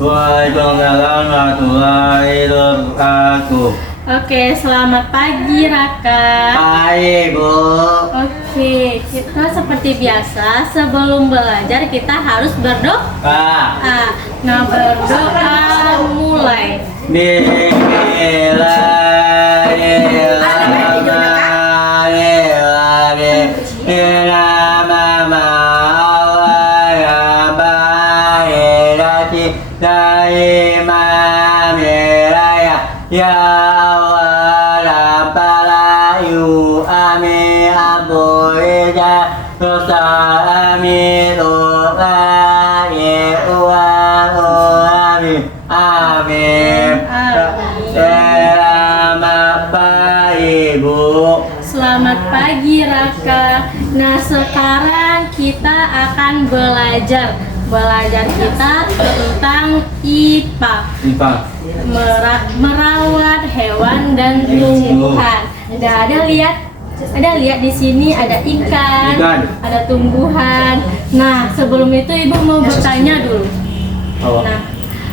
Waalaikumsalam warahmatullahi wabarakatuh. Oke, selamat pagi Raka. Hai Bu. Oke, kita seperti biasa sebelum belajar kita harus berdoa. Nah, berdoa mulai. Ya Allah, Rabbana amin abuja dosa amin amin amin. Selamat pagi Bu. Selamat pagi Raka. Nah, sekarang kita akan belajar kita tentang IPA. Merawat hewan dan tumbuhan. Ada lihat di sini ada ikan, ada tumbuhan. Nah, sebelum itu Ibu mau bertanya dulu. Nah,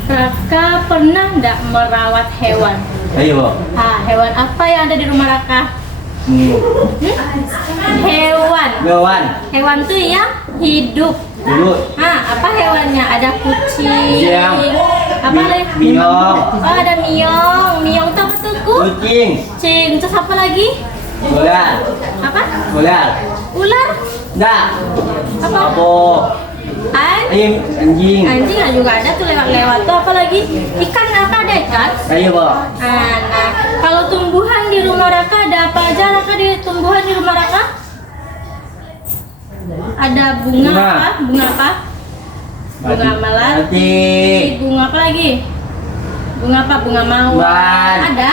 Raka pernah nggak merawat hewan? Ayo. Hewan apa yang ada di rumah Raka? Hewan tuh yang hidup. Apa hewannya? Ada kucing. Apa lagi? Miong. Oh, ada miong. Miong tuh apa tuh? Kucing. Terus apa lagi? Ular. Apa? Ular. Enggak. Apa? Anjing. Anjing juga ada tuh lewat-lewat tuh. Apa lagi? Ikan. Raka ada ikan? Ayo Bu. Nah, kalau tumbuhan di rumah Raka ada apa aja? Raka di tumbuhan di rumah Raka? Ada bunga apa? Bunga melati. Bunga apa lagi? Bunga apa? Bunga mawar. Ada?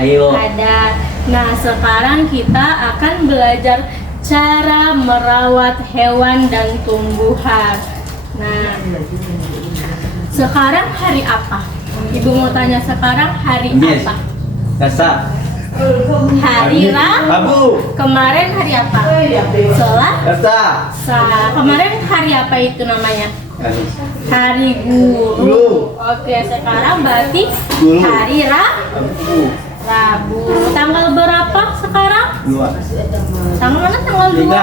Ayo. Ada. Nah, sekarang kita akan belajar cara merawat hewan dan tumbuhan. Nah, sekarang hari apa? Ibu mau tanya sekarang hari apa? Hari Rabu. Kemarin hari apa? Selasa. Kemarin hari apa itu namanya? Hari Guru. Oke, sekarang berarti hari Rabu. Tanggal berapa sekarang? 2. Tanggal mana? Tanggal 26.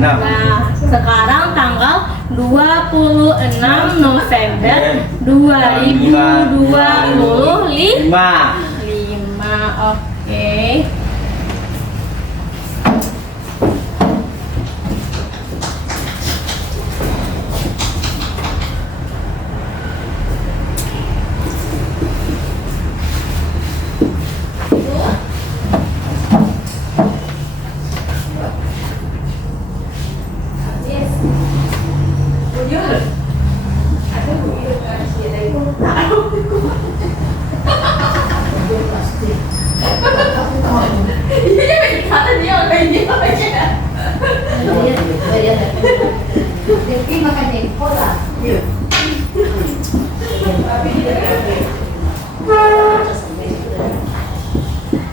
Nah, sekarang tanggal 26 November 2025. Oke.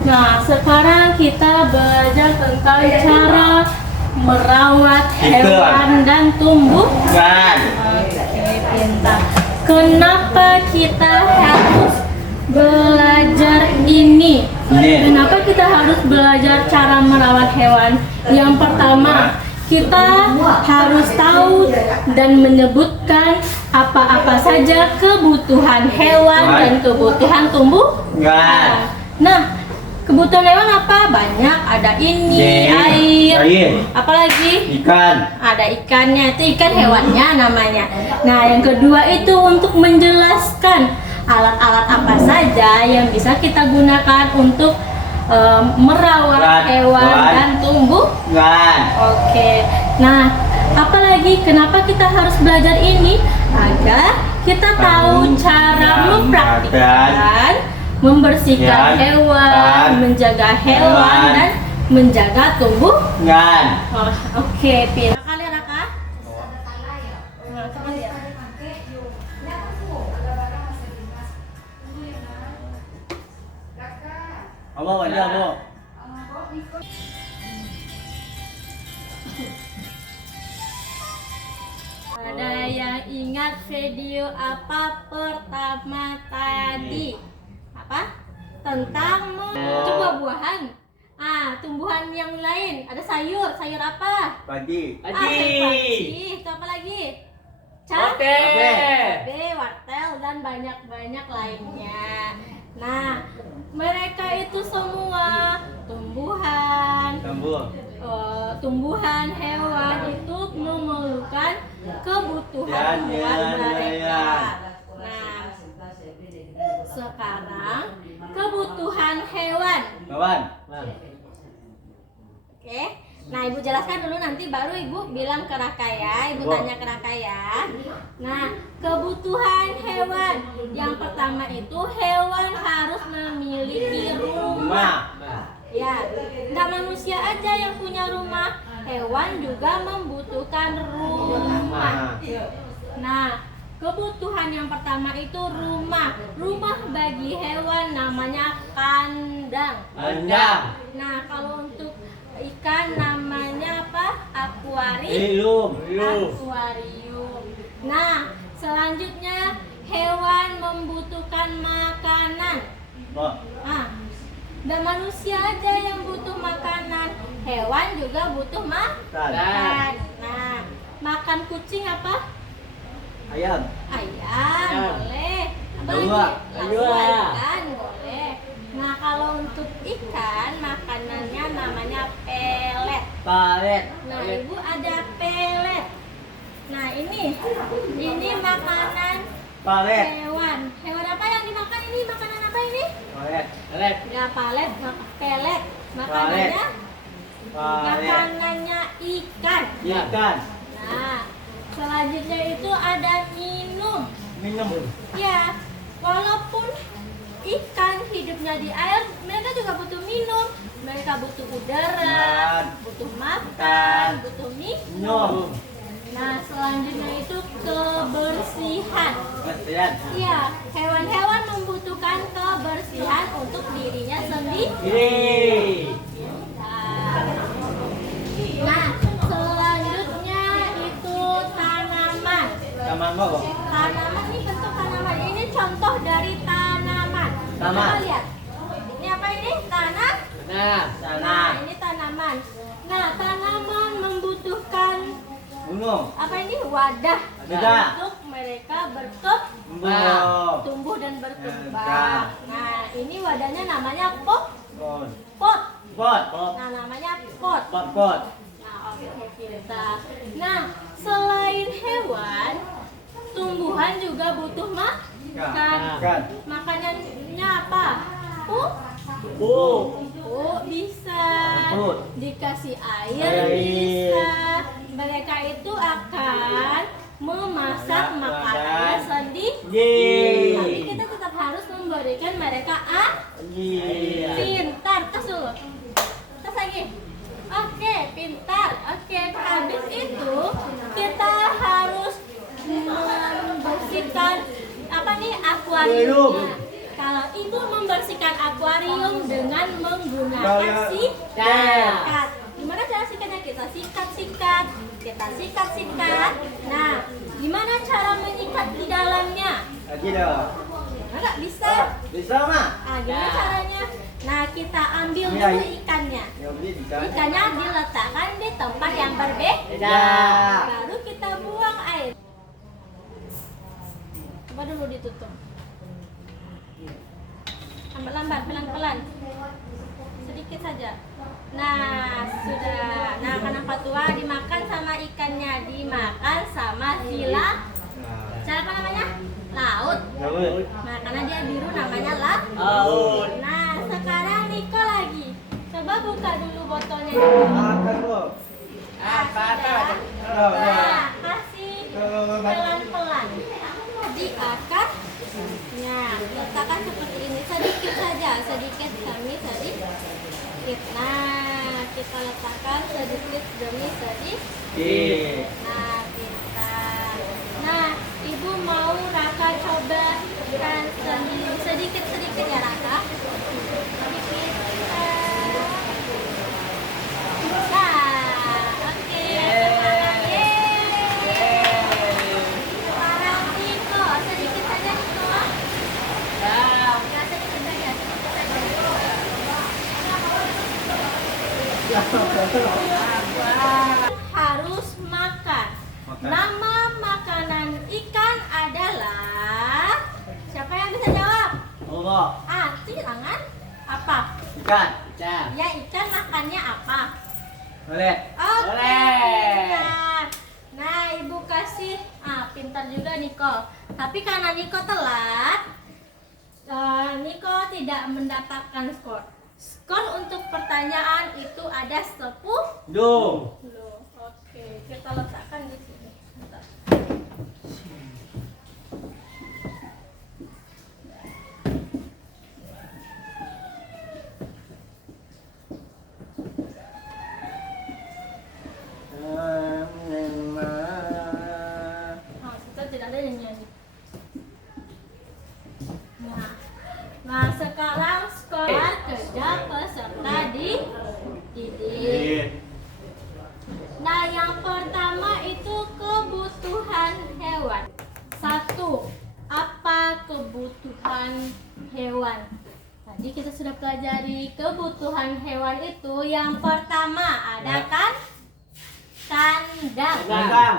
Nah, sekarang kita belajar tentang cara merawat hewan dan tumbuhan. Oke, pintar. Kenapa kita harus belajar ini? Kenapa kita harus belajar cara merawat hewan? Yang pertama, kita harus tahu dan menyebutkan apa-apa saja kebutuhan hewan dan kebutuhan tumbuhan. Nah, kebutuhan hewan apa? Banyak. Ada ini, air. Apalagi? Ikan. Ada ikannya, itu ikan hewannya namanya. Nah, yang kedua itu untuk menjelaskan alat-alat apa saja yang bisa kita gunakan untuk merawat hewan dan tumbuhan. Oke. Nah, apalagi kenapa kita harus belajar ini? Agar kita tahu cara mempraktikkan membersihkan hewan, menjaga hewan dan menjaga tumbuhan. Oke, pintar kali Raka. Abo, ada abo. yang ingat video apa pertama tadi? Apa? Tentang buah-buahan. Tumbuhan yang lain. Ada sayur. Sayur apa? Padi. Padi. Itu apa lagi? Cabai, wortel, dan banyak-banyak lainnya. Nah, mereka itu semua tumbuhan, hewan itu memerlukan kebutuhan hewan mereka. Nah, sekarang kebutuhan hewan. Oke. Nah, Ibu jelaskan dulu, nanti baru Ibu bilang ke Raka ya. Ibu tanya ke Raka ya. Nah, kebutuhan hewan. Yang pertama itu hewan harus memiliki rumah. Ya, nggak manusia aja yang punya rumah. Hewan juga membutuhkan rumah. Nah, kebutuhan yang pertama itu rumah. Rumah bagi hewan namanya kandang. Nah, kalau untuk ikan namanya apa? Akuarium. Nah, selanjutnya hewan membutuhkan makanan. Dan manusia aja yang butuh makanan. Hewan juga butuh makan. Nah, makan kucing apa? Ayam. Boleh. Apa lagi? Ikan boleh. Nah, kalau untuk ikan makanannya namanya pelet. Nah, Ibu ada pelet. Nah, ini makanan hewan. Hewan apa yang dimakan ini? Makanan apa ini? Pelet. Ya, pelet. Makanannya ikan. Nah, selanjutnya itu ada minum. Ya, walaupun ikan hidupnya di air, mereka juga butuh minum. Mereka butuh udara, butuh makan, butuh minum. Nah, selanjutnya itu kebersihan. Iya, hewan-hewan membutuhkan kebersihan untuk dirinya sendiri. Nah, selanjutnya itu tanaman. Tanaman ini bentuk tanaman. Ini contoh dari tanaman. Coba lihat. Ini apa ini? Tanah. Nah, ini tanaman. Nah, tanaman membutuhkan apa ini? Wadah untuk mereka tumbuh dan berkembang. Nah, ini wadahnya namanya pot. Nah, namanya pot. Nah, oke kita. Nah, selain hewan, tumbuhan juga butuh makan. Makanannya apa? Bisa. Dikasih air bisa. Mereka itu akan memasak makanannya sendiri. Tapi kita tetap harus memberikan mereka pintar. Tes dulu. Tes lagi. Oke, pintar. Oke, habis itu kita harus membersihkan akuariumnya. Kalau Ibu membersihkan akuarium dengan menggunakan sikat. Gimana cara sikatnya? Kita sikat. Nah, gimana cara menyikat di dalamnya? Nggak bisa. Gimana caranya? Nah, kita ambil dulu ikannya. Ikannya diletakkan di tempat yang berbeda. Lalu kita buang air. Coba dulu ditutup. Lambat, pelan-pelan. Sedikit saja. Nah, sudah. Nah, kenapa tua dimakan sama ikannya? Dimakan sama apa namanya? Laut. Nah, karena dia biru namanya laut. Nah, sekarang Niko lagi. Coba buka dulu botolnya dulu. Nah, kasih pelan-pelan. Diangkat. Nah, letakkan seperti ini. Sedikit saja, sedikit. Nah, kita letakkan sedikit demi sedikit. Nah, Ibu mau Raka coba kan sedikit ya Raka. Sedikit. Nah, oke. Ko. Silangan apa? Ikan. Ikan. Ya, ikan makannya apa? Boleh. Oke, Boleh. pintar. Nah, ibu kasih pintar juga Niko. Tapi karena Niko telat, Niko tidak mendapatkan skor. Skor untuk pertanyaan itu ada 10. Duh. Loh, oke, kita letakkan di sini. Bentar. Kita tidak ada yang nyanyi. Nah, sekarang skor kerja peserta didik. Nah, yang pertama itu kebutuhan hewan. 1. Apa kebutuhan hewan? Tadi kita sudah pelajari kebutuhan hewan itu. Yang pertama ada kandang. Kandang.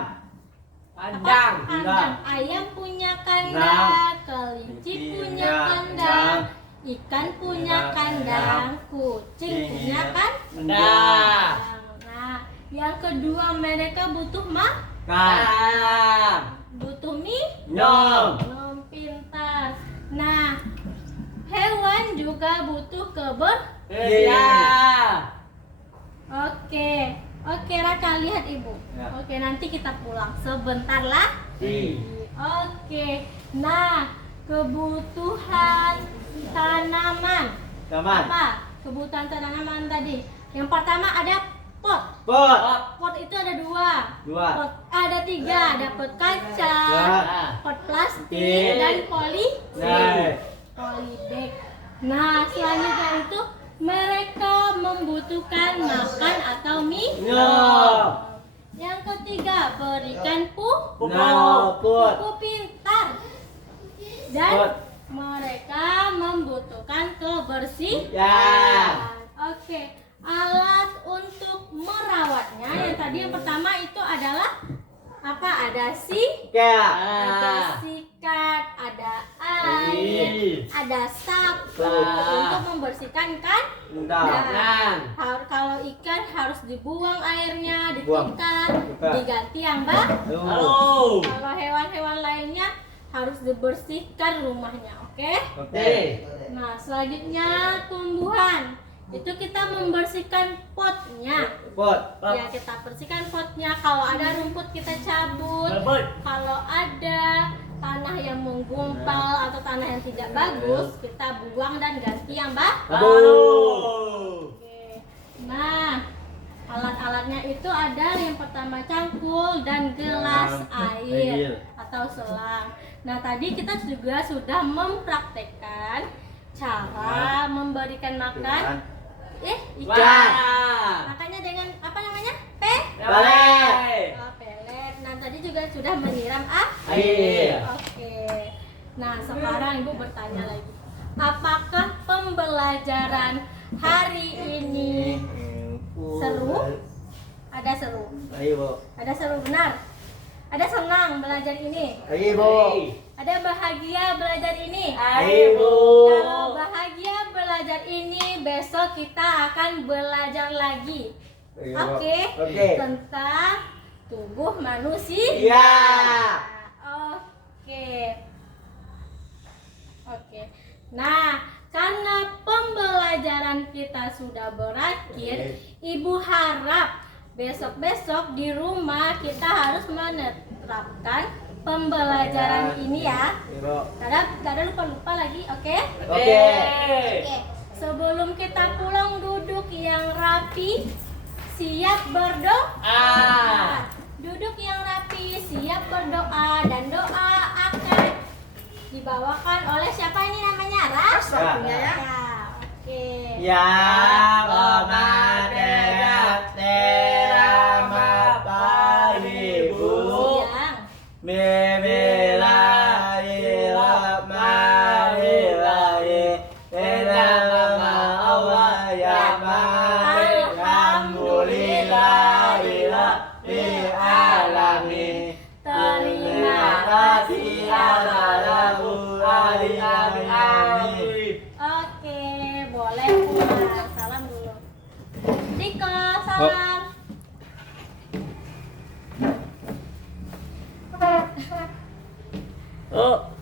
Kandang. Kandang. Ayam punya kandang, kelinci punya kandang, ikan punya kandang, kucing punya kandang. Nah, yang kedua mereka butuh butuh Minum. pintar. Nah, hewan juga butuh Iya. Oke, Raka, lihat ibu. Ya. Oke, nanti kita pulang sebentar lah. Di. Oke, nah kebutuhan tanaman. Taman. Apa? Kebutuhan tanaman tadi. Yang pertama ada pot. Pot. Pot itu ada 2. Dua. Pot ada 3. Ada pot kaca, Ya. pot plastik, Iya. dan Nah. polybag. Nah, selanjutnya itu mereka membutuhkan makan atau minum. Yang ketiga, berikan pupuk. Pupuk pintar. Dan Put. mereka membutuhkan kebersihan. Ya. Oke, alat untuk merawatnya yang tadi yang pertama itu adalah apa? Ada Sikat. sikat, ada air, ada sapu untuk membersihkan kandang. Kalau ikan harus dibuang airnya, ditikat, diganti yang baru. Kalau hewan-hewan lainnya harus dibersihkan rumahnya, oke? Nah, selanjutnya tumbuhan. Itu kita membersihkan potnya. Ya, kita bersihkan potnya. Kalau ada rumput kita cabut. Kalau ada tanah yang menggumpal atau tanah yang tidak bagus, kita buang dan ganti yang baru. Oke. Nah, alat-alatnya itu ada yang pertama cangkul dan gelas air atau selang. Nah, tadi kita juga sudah mempraktekkan cara memberikan makan ikan. Makannya dengan apa namanya? Pelet. Pelet. Nah, tadi juga sudah menyiram Air. Oke. Nah, sekarang Ibu bertanya lagi. Apakah pembelajaran hari ini seru? Ada seru. Ada seru, benar. Ada senang belajar ini. Ada bahagia belajar ini. Kalau bahagia belajar ini, besok kita akan belajar lagi. Oke. Tentang tubuh manusia. Oke. Nah, karena pembelajaran kita sudah berakhir, Ibu harap besok-besok di rumah kita harus menerapkan pembelajaran ini ya. Tidak lupa lagi, oke? Sebelum kita pulang, duduk yang rapi, siap berdoa. Duduk yang rapi, siap berdoa, dan doa akan dibawakan oleh siapa ini namanya? Ya. Oke. Yang terama ibu. Terima kasih. Oh.